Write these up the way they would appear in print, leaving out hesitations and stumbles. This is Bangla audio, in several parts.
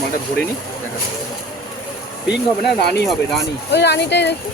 মালটা ভরে নি দেখা পিঙ্ক হবে না, রানী হবে, রানী। ওই রানীটাই দেখি।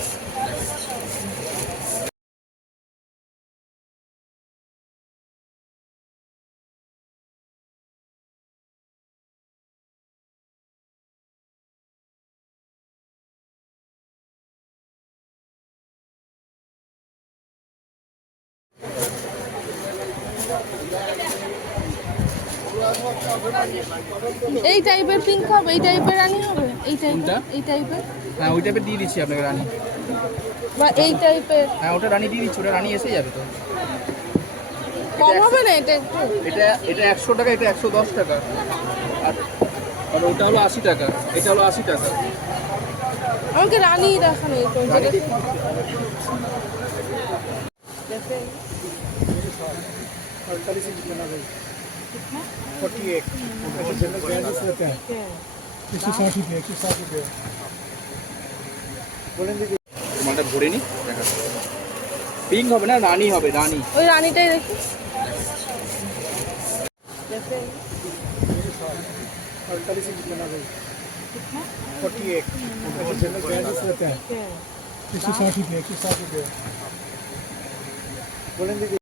এই টাইপের পিঙ্ক হবে, এই টাইপের রানী হবে, এই টাইপের, এই টাইপের। হ্যাঁ ওই টাইপের দিয়ে দিচ্ছি আপনাকে রানী। বা এই টাইপের। হ্যাঁ ওটা রানী দিয়ে দিচ্ছি, ওটা রানী এসে যাবে তো। কম হবে না এটা একটু? এটা 100 টাকা, এটা 110 টাকা। আর ওটা হলো 80 টাকা, এটা হলো 80 টাকা। আমাকে রানী দেখানো এরকম রানী যেটা। মালটা ভরে নি দেখা পিঙ্ক হবে না, রানী হবে, রানী। ওই রানীটাই দেখি। ₹160 ₹160